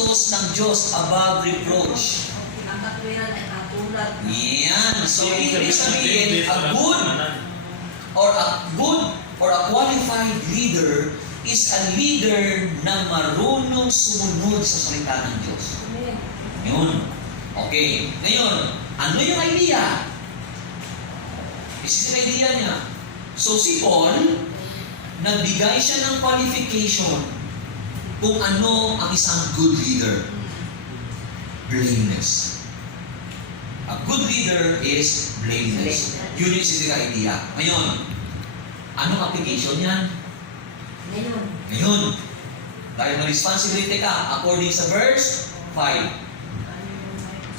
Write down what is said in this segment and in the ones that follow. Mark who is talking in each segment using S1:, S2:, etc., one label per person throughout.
S1: utos ng Diyos above reproach.
S2: Ang katwiran ay katulad
S1: Yan. So, ibig sabihin, a good or a good or a qualified leader is a leader na marunong sumunod sa salita ng Diyos. Yun. Okay. Ngayon, ano yung idea? This is yung idea niya. So si Paul, nagbigay siya ng qualification kung ano ang isang good leader. Blameless. A good leader is blameless. Yun yung si idea. Ngayon, anong application yan?
S2: Ngayon,
S1: Ngayon, dahil may responsibility ka, according sa verse 5,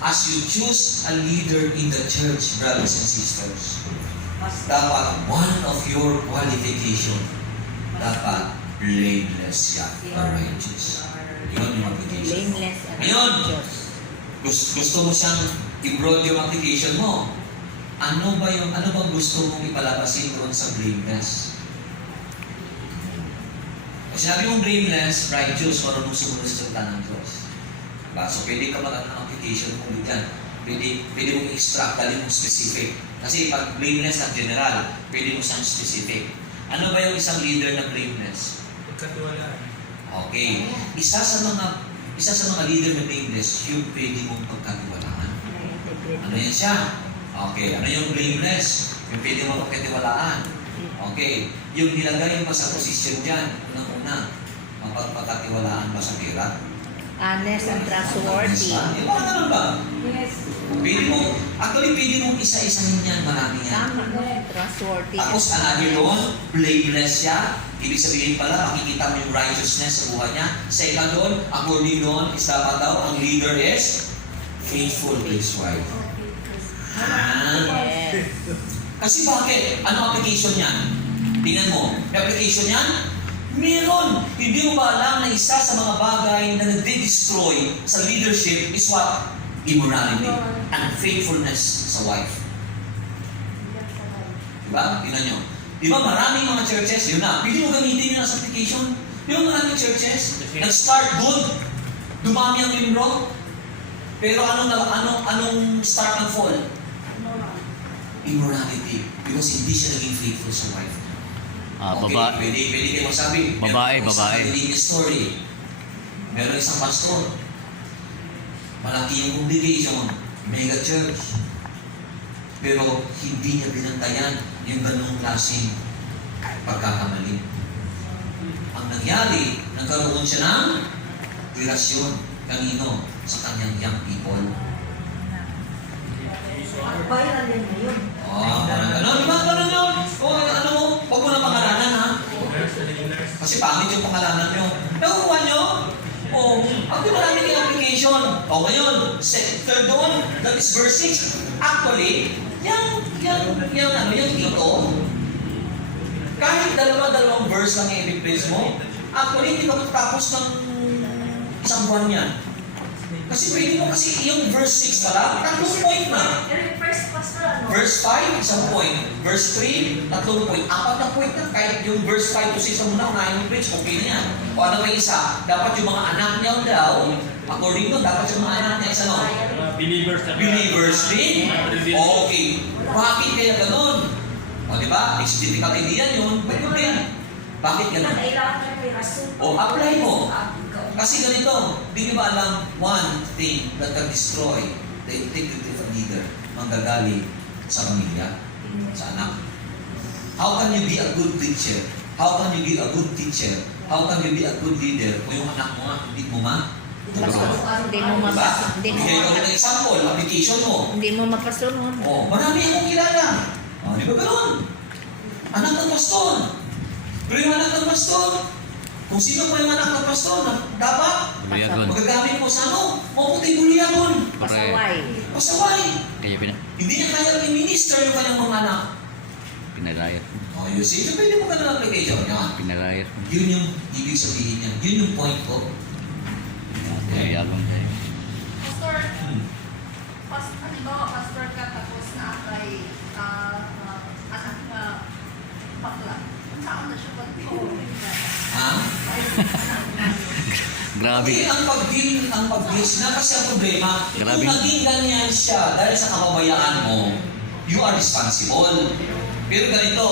S1: As you choose a leader in the church, brothers and sisters, dapat one of your qualification, dapat blameless siya or righteous. Yun yung application.
S3: At
S1: Ngayon. Gusto, gusto mo siyang i-broad yung application mo. Ano ba yung, ano bang gusto mong ipalabasin doon sa blameless? Kung sinabi mong blameless, righteous, marunong sumunod sa salita ng Diyos. Diba? So, pwede ka mag ng application mo dyan. Pwede, pwede mong i-extract, dali mong specific. Kasi pag blameless ang general, pwede mo siyang specific. Ano ba yung isang leader na blameless?
S4: Pagkatiwalaan.
S1: Okay. Isa sa mga isa sa mga leader na blameless, yung pwede mong pagkatiwalaan. Ano yan siya? Okay. Ano yung blameless? Yung pwede mong pagkatiwalaan. Okay. Yung nilagay mo sa posisyon dyan, unang-una, mapagpagkatiwalaan ba sa pera?
S3: Honest and trustworthy.
S1: Yung mga ganun ba?
S2: yes.
S1: Pwede mo, actually pwede mong isa-isahin yan, marami yan.
S3: Tama. Trustworthy.
S1: Tapos another doon, blameless siya. Ibig sabihin pala, makikita mo yung righteousness sa buhay niya. Second doon, according doon, is dapat daw, ang leader is faithful to his wife. Ah.
S3: Yes.
S1: Kasi bakit? Ano application niyan? Tingnan mo. Application niyan? Meron. Hindi mo ba alam na isa sa mga bagay na nade-destroy sa leadership is what? Immorality. Unfaithfulness sa wife. Diba? Tingnan nyo. Di ba maraming mga churches, yun na, pwede mo gamitin yun as application. Di ba maraming churches, nag-start good, dumami ang membro, pero anong, anong, anong start ng fall? Immorality. Because hindi siya naging faithful sa wife.
S5: Ah,
S1: okay,
S5: baba,
S1: pwede, pwede kayo magsabi.
S5: Babae,
S1: Meron
S5: babae.
S1: Isang naging story. Meron isang pastor. Malaki yung congregation. Mega church. Pero hindi niya binantayan yung ganung klaseng pagkakamali. Ang nangyari, nagkaroon siya ng relasyon kanino sa kanyang young people.
S2: Ang viral yan ngayon.
S1: Oh, parang gano'n. Di ba gano'n yun? O, ano mo, huwag mo na pangalanan ha.
S4: Nurse, naging nurse.
S1: Kasi pangit yung pangalanan nyo. Nakukuha nyo? Oh, ang di marami application. O ngayon, se- third doon, that is verse 6. Actually, yung, yung, yung, ano, yung dito, kahit dalawa-dalawang verse lang i-replace mo, actually, hindi ka matapos ng isang buwan yan. Kasi pwede mo kasi yung verse 6 pala, tatlong point na.
S2: Pero yung first pastor, ano?
S1: Verse 5, isang point. Verse 3, tatlong point. Apat na point na. Kahit yung verse 5 to 6 na muna, unahin yung preach, okay na yan. O ano yung isa? Dapat yung mga anak niya daw, according to, dapat yung mga anak niya isa no?
S4: Believers
S1: Believers din? Okay. Bakit kaya ganun? O di ba? Exegetical idea yun. Pwede din. Bakit ganun? O, apply mo. Kasi ganito, di niyo ba alam one thing that can destroy the integrity of a leader, manggagaling sa pamilya, sa anak. How can you be a good preacher? How can you be a good teacher? How can you be a good leader kung yung anak mo nga, hindi mo ma?
S3: Pastor, Hindi mo
S1: Diba?
S3: mapas, hindi mo
S1: Bigay ko
S3: mapas,
S1: ng example, application mo.
S3: hindi mo mapasunod.
S1: Oh, marami akong kilala. Oh, di ba ganoon? Anak ng pastor. Pero yung anak ng pastor, kung sino po yung anak ng pastor, dapat
S5: buyagon.
S1: magagamit mo sa ano, maputi buliyagon,
S3: Pasaway.
S1: pasaway.
S5: Kaya pina,
S1: Hindi niya kaya i-minister yung kanyang mga anak.
S5: pinagayat.
S1: Oh, you see, so pwede mo ka na application niya.
S5: Pinagayat.
S1: Yun yung ibig sabihin niya. Yun yung point ko.
S5: Buyagon tayo.
S6: Pastor,
S1: Hmm.
S6: pas, halimbawa, pastor ka tapos na kay ah, ah, anak na bakla. Saan na siya pag
S1: Ha?
S5: Grabe.
S1: Okay, ang pag-deal, ang pag-deal na kasi ang problema,
S5: Grabe.
S1: kung naging ganyan siya dahil sa kababayaan mo, you are responsible. Pero ganito,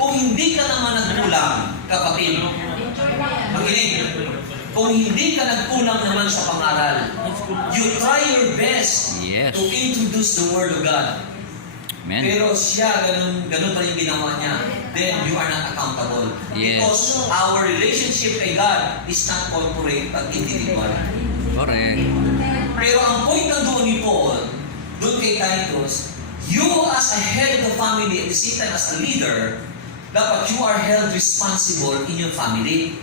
S1: kung hindi ka naman nagkulang, kapatid, makinig, kung hindi ka nagkulang naman sa pangaral, you try your best
S5: Yes.
S1: to introduce the Word of God.
S5: Amen.
S1: Pero siya, ganun, ganun pa rin ginawa niya. Then you are not accountable.
S5: Yes.
S1: Because our relationship kay God is not corporate but individual.
S5: Correct.
S1: Pero ang point ng doon ni Paul, doon kay Titus, you as a head of the family at the same time as a leader, dapat you are held responsible in your family.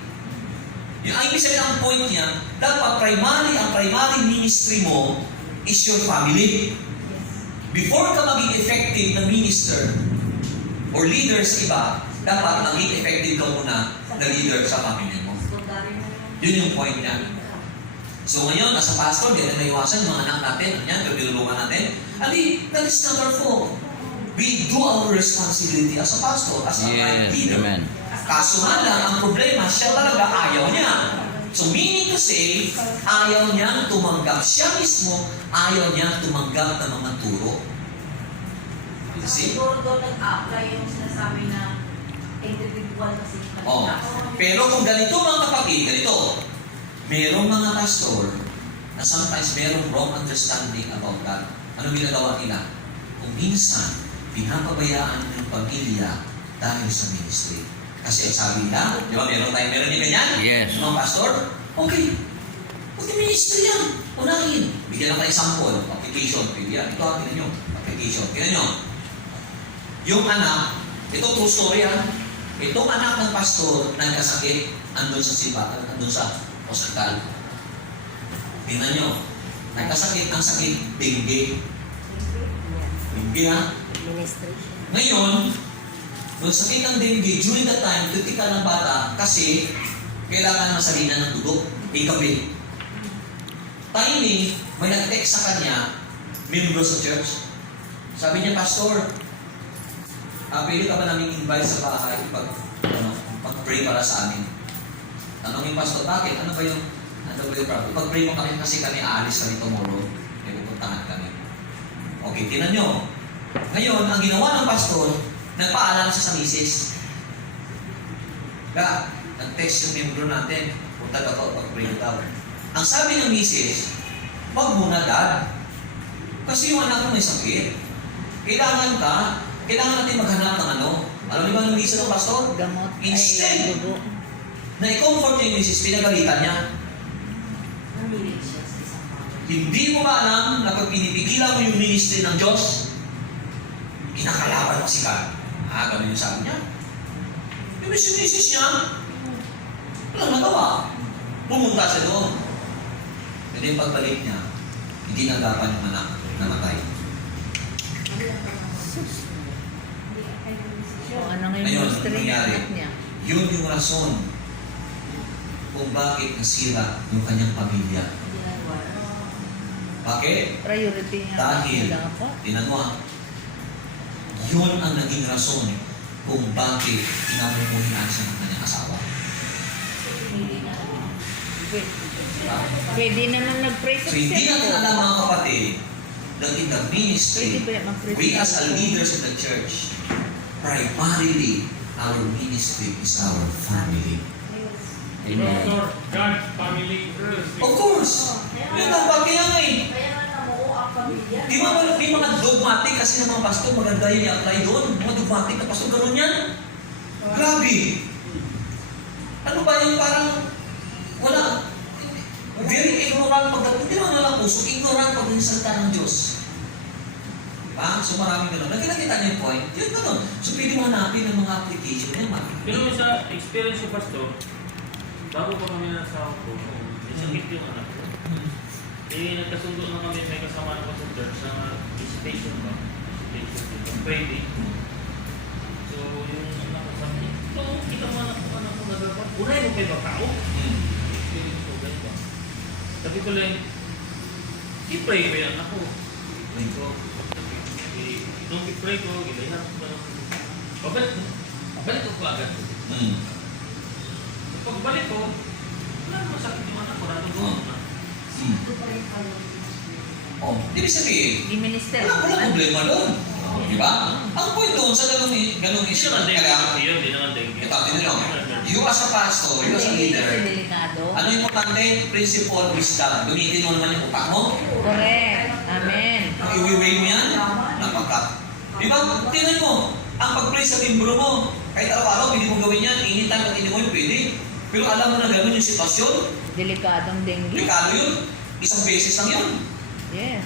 S1: Yung ang ibig sabihin ang point niya, dapat primary, ang primary ministry mo is your family. Before ka maging effective na minister or leader sa iba, dapat maging effective ka muna na leader sa family mo.
S2: Na yun.
S1: Yun yung point niya. So ngayon, as a pastor, di natin maiwasan yung mga anak natin, yan, pero tinulungan natin. Ali, that is not our fault. We do our responsibility as a pastor, as a
S5: Yes.
S1: leader.
S5: Amen.
S1: Kaso nga lang, ang problema, siya talaga ayaw niya. So meaning to say, ayaw niyang tumanggap. Siya mismo, ayaw niyang tumanggap ng mga turo. You see?
S2: Siguro doon nag-apply yung sinasabi na individual kasi
S1: Oh. Pero kung ganito mga kapatid, ganito, merong mga pastor na sometimes merong wrong understanding about God. Ano ginagawa nila? Kung minsan, pinapabayaan ng pamilya dahil sa ministry. Kasi ang sabi nila, di ba meron tayo, meron yung ganyan?
S5: Yes.
S1: Mga pastor, okay, Pati ministry yan. Unahin. Bigyan lang tayo sample. Application. Pwede yan. Ito, tingnan nyo. Application. Tingnan nyo. Yung anak, ito true story ha. Itong anak ng pastor nagkasakit andun sa simbahan, andun sa hospital. Tingnan nyo. Nagkasakit ang sakit, dengue. Dengue ha.
S3: Administration.
S1: Ngayon, nung sakit ng dengue, during that time, kritikal ng bata kasi kailangan masalina ng dugo. Ikabi. Timing, may nag-text sa kanya, membro sa church. Sabi niya, Pastor, ah, pwede ka ba namin invite sa bahay pag, ano, pag-pray para sa amin? Tanongin Pastor, bakit? Ano ba yung, ano ba yung problem? Pag-pray mo kami kasi kami aalis kami tomorrow. May pupuntahan kami. Okay, tinan nyo. Ngayon, ang ginawa ng pastor, nagpaalam siya sa misis. Ga, nag-text yung membro natin, punta daw pag-pray daw. Ang sabi ng misis, wag muna dad. Kasi yung anak mo may sakit. Kailangan ka, kailangan natin maghanap ng ano. Alam niyo ba ang misis ng pastor?
S3: Gamot.
S1: Instead. Na i-comfort niya yung misis, pinagalitan niya. Hindi mo ba alam na pag pinipigilan mo yung ministry ng Diyos, kinakalaban mo si God. Ah, ganun yung sabi niya. Yung misis niya, walang nagawa. Pumunta siya doon. Pero yung pagbalik niya, hindi nagapan yung anak namatay.
S3: So, ano nga yung anak niya?
S1: Yun yung rason kung bakit nasira yung kanyang pamilya. Bakit?
S3: Priority niya.
S1: Dahil,
S3: Wala po.
S1: tinan mo ha, yun ang naging rason kung bakit kinamumuhian siya ng kanyang asawa.
S3: Pwede, naman nag-pray sa
S1: So hindi natin alam mga kapatid that in the ministry, we as a leaders in the church, primarily, our ministry is our family.
S5: Amen.
S4: Pastor, God, family, first.
S1: Of course! Yun ang bagay nga eh.
S2: Kaya nga namuo ang pamilya.
S1: Di ba may mga dogmatic kasi ng mga pastor, maganda yun i-apply doon. Mga dogmatic na pastor, gano'n yan. Grabe. Ano ba yung parang, wala, very ignorant pagdating, hindi naman walang puso, ignorant pagdating sa salita ng Diyos. Diba? So maraming gano'n. Nakikita niyo yung point? Yun gano'n. So pwede mo hanapin ng mga application marami.
S4: Pero sa experience ko, Pastor, bago pa kami nasa ako, may sakit yung anak ko. Eh, nagkasundo na kami, may kasama na ko sa church na visitation ba? Visitation dito. Friday. So, yung anak ko sabi niya, ito, kita mo anak ko, anak ko nagagawa. Unay mo kayo ba tao?
S1: Hmm.
S4: Feeling ko, ganun ba? Sabi ko lang, i-pray ko yung anak ko.
S1: Pray
S4: ko. Eh, Nung i-pray ko, ilayan ko ba Pabalik ko. Pabalik ko pa agad.
S1: Hmm.
S4: Pagbalik ko, Wala naman sakit yung anak ko. Natutulog na.
S1: Hmm. Oh, ibig sabihin,
S3: Di minister.
S1: wala walang problema doon. Di ba? Ang point doon sa ganung ganung
S4: Hindi
S1: issue,
S4: naman dengue.
S1: kaya,
S4: Yun, hindi naman dengue.
S1: ito, hindi lang. You as a pastor, you as a
S3: Hindi
S1: leader,
S3: delikado.
S1: ano yung importante? Principle, wisdom. Gamitin mo naman yung utak mo.
S3: Correct. Amen.
S1: Ang iwiway mo yan, napaka. Di ba? Tingnan mo, ang pag-pray sa timbro mo, kahit araw-araw, pwede mo gawin yan, initan at hindi mo yun, pwede. Pero alam mo na gano'n yung sitwasyon,
S3: Delikadong dengue.
S1: delikado yun, isang beses lang yun.
S3: Yes.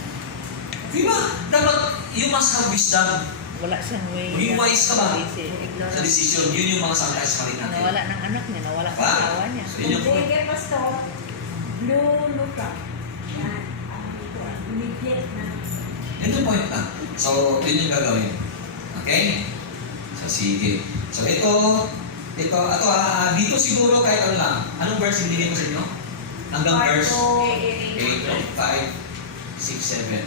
S1: Di ba? Dapat, you must have wisdom
S3: Wala siyang way.
S1: Maging wise ka ba? Sa decision. Yun yung mga sometimes mali natin.
S3: Nawala ng anak niya, nawala sa
S1: Ba?
S3: asawa niya.
S1: So, yun yung
S2: kay Pastor, luluka. Yan. Ano ito, immediate na.
S1: Yun yung point na. So, yun yung gagawin. Okay? So, sige. So, ito, ito, ito, ah, dito siguro kahit ano lang. Anong verse binigay ko sa inyo? Hanggang verse 8, 5, 6, 7.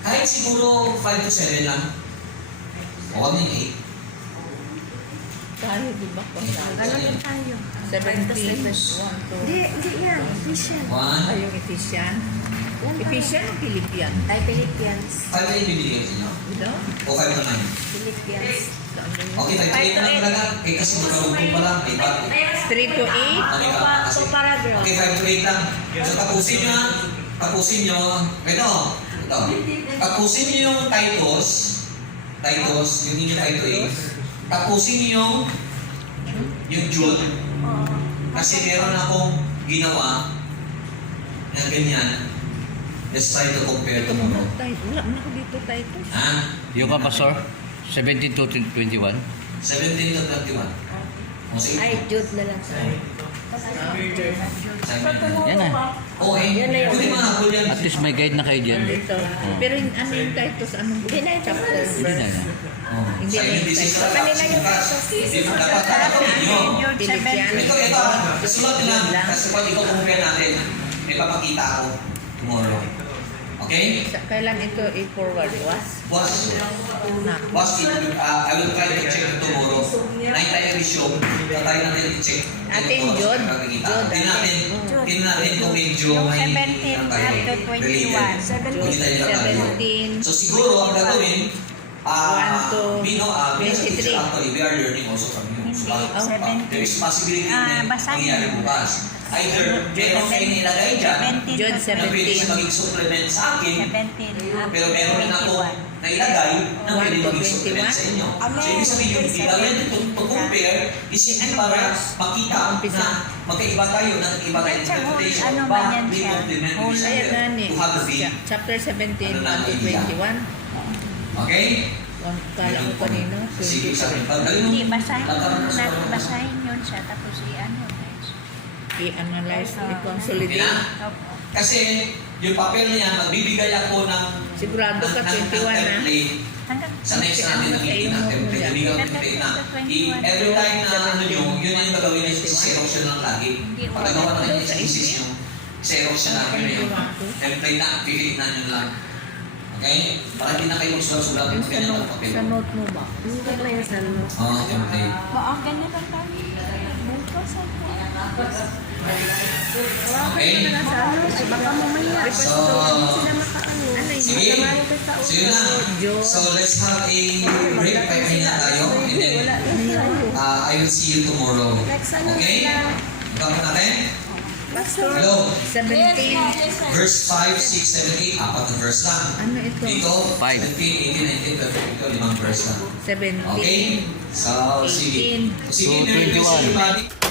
S1: Kahit siguro 5 to 7 lang. O, ano yung 8?
S3: Tayo, di ba?
S2: Ano din tayo?
S3: 17. 1, 2.
S2: Hindi, hindi yan. Christian.
S1: 1,
S3: Ay, yung Ephesian. Ephesian o Philippian?
S2: Ay, Philippians.
S1: 5 na yung bibigay ko sa inyo.
S3: Ito?
S1: O 5 to 9.
S2: Philippians.
S1: Okay, 5 to 8 na lang talaga. Eh, kasi magkarugtong pa lang. May bago.
S3: 3 to 8?
S1: Ano? Kasi,
S2: paragraph.
S1: Okay, 5 to 8 lang. So, tapusin nyo. Tapusin nyo. Ito. Ito. Tapusin nyo yung Titus. Titus, yung inyo 5 to 8. Tapusin nyo yung yung Jude. Kasi meron akong ginawa na ganyan. Let's try to compare tomorrow.
S3: tayo. Wala na ko dito tayo.
S1: Ha?
S5: Yung ka, Pastor? 17 to 21?
S1: 17 to 21. O sige.
S2: Ay, Jude na lang.
S1: Simon.
S5: Yan na.
S1: Oo eh. Pwede mahabol yan.
S5: At least may guide na kayo dyan.
S3: Dito. Pero yung- ano yung Titus? Anong
S2: Hindi na yung
S3: chapter?
S5: Hindi na yan.
S1: Oh,
S3: Hindi
S1: sa
S3: na yung Titus.
S1: the
S2: Kanila yung
S1: bukas.
S2: Titus.
S1: Hindi mo dapat tatapin nyo.
S3: Philippian.
S1: Ito, ito. Sulat nyo lang. Kasi pag ito compare natin, may papakita ako tomorrow. Okay?
S3: Sa- Kailan ito i-forward? Was?
S1: Was, was it, uh, I will try to check tomorrow. Night tayo resume. Tatay natin i-check.
S3: Atin. Jod,
S1: Tingnan natin,
S3: atin.
S1: tingnan natin kung medyo may
S6: 17
S1: ano tayo,
S6: up to 21.
S1: related. Kung hindi tayo nakatayo.
S3: 17.
S1: So siguro ang gagawin, ah,
S3: to
S1: Bino, ah, Bino sa
S3: 23.
S1: teacher actually, we are learning also from you. So, ah, ah,
S6: 17.
S1: there is possibility
S6: Ah,
S1: na mangyari
S6: mo.
S1: bukas. Either meron kayo nilagay dyan,
S6: 17
S3: June
S1: na pwede siya
S3: 17.
S1: maging supplement sa akin,
S6: 17 up
S1: pero meron rin ako
S6: 21.
S1: nailagay na pwede maging supplement
S3: 21?
S1: sa inyo. So, ibig sabihin yung gagawin to, to compare is hindi para makita na magkaiba tayo ng iba tayo interpretation,
S6: ano ba
S1: but
S6: yan
S1: we
S6: siya?
S1: complement
S6: Whole
S1: each other to have a big,
S3: Chapter 17,
S1: Ano lang
S3: 1 to
S1: idea?
S3: 21.
S1: okay?
S3: One, kala ko kanino.
S1: Sige, sa akin. Pagdali mo.
S6: Hindi, basahin
S1: mga-
S6: basahin yun siya, tapos guys.
S3: I-analyze, i-consolidate.
S1: Kasi yung papel niya, magbibigay ako ng
S3: Sigurado ka,
S1: ng- ng- ng
S3: 21 na.
S1: template
S6: Hanggang
S1: sa next natin
S3: ano
S1: ng
S3: sa
S1: meeting
S3: iyo
S1: ng template. ko ng template na i- every time na ano nyo, yun ang gagawin na xerox yun lang lagi. Pagkagawa na sa thesis nyo, xerox yun na yun. Template na, piliin na nyo lang. Okay? Para hindi na kayo magsulat-sulat
S3: Yung
S1: ng ganyan ng
S3: note,
S1: papel.
S3: sa note mo ba?
S2: Ba yung sa ano?
S1: Oo, template.
S6: Oo, ganyan lang tayo. Bukasan po.
S1: Okay?
S2: Ay, baka mamaya.
S1: So? Sige. So yun.
S3: Diyos.
S1: So let's have a break. Pahinga tayo. And then,
S2: lang
S1: uh, I will see you tomorrow. Okay?
S2: na?
S1: Ikaw natin? Hello.
S3: 17.
S1: Verse 5, 6, 7, 8. Apat na verse lang.
S3: Ano ito?
S1: Dito,
S5: Five.
S1: 17, 18, 19, 20. Ito, limang verse lang.
S3: 17.
S1: Okay? So, sige.
S3: 18.
S1: Sige,
S5: So,
S1: Merry Christmas
S5: 21.
S1: everybody.